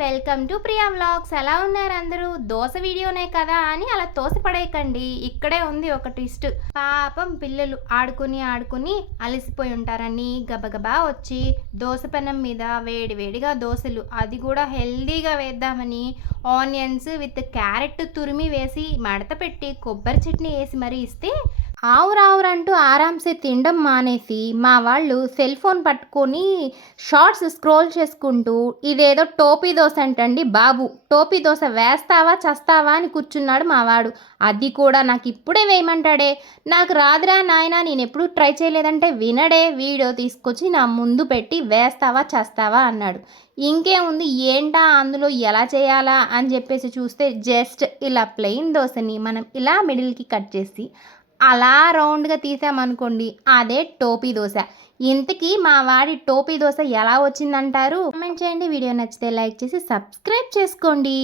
Welcome to Priya vlogs. ఎలా ఉన్నారు అందరూ? దోశ వీడియోనే కదా అని అలా తోసిపడేయకండి. ఇక్కడే ఉంది ఒక ట్విస్ట్. పాపం పిల్లలు ఆడుకుని ఆడుకుని అలసిపోయి ఉంటారని గబగబా వచ్చి దోశ పెనం మీద వేడి వేడిగా దోశలు, అది కూడా హెల్దీగా వేద్దామని ఆనియన్స్ విత్ క్యారెట్ తురిమి వేసి మడత పెట్టి కొబ్బరి చట్నీ వేసి మరీ ఇస్తే ఆవురావురంటూ ఆరాంసే తినడం మానేసి మా వాళ్ళు సెల్ ఫోన్ పట్టుకొని షార్ట్స్ స్క్రోల్ చేసుకుంటూ ఇదేదో టోపీ దోశ అంటండి బాబు, టోపీ దోశ వేస్తావా చస్తావా అని కూర్చున్నాడు మావాడు. అది కూడా నాకు ఇప్పుడే వేయమంటాడే. నాకు రాదురా నాయన, నేను ఎప్పుడు ట్రై చేయలేదంటే వినడే. వీడియో తీసుకొచ్చి నా ముందు పెట్టి వేస్తావా చస్తావా అన్నాడు. ఇంకేముంది, ఏంటా అందులో ఎలా చేయాలా అని చెప్పేసి చూస్తే జస్ట్ ఇలా ప్లెయిన్ దోశని మనం ఇలా మిడిల్కి కట్ చేసి అలా రౌండ్గా తీసామనుకోండి, అదే టోపీ దోశ. ఇంతకీ మా వాడి టోపీ దోశ ఎలా వచ్చిందంటారు? కామెంట్ చేయండి. వీడియో నచ్చితే లైక్ చేసి సబ్స్క్రైబ్ చేసుకోండి.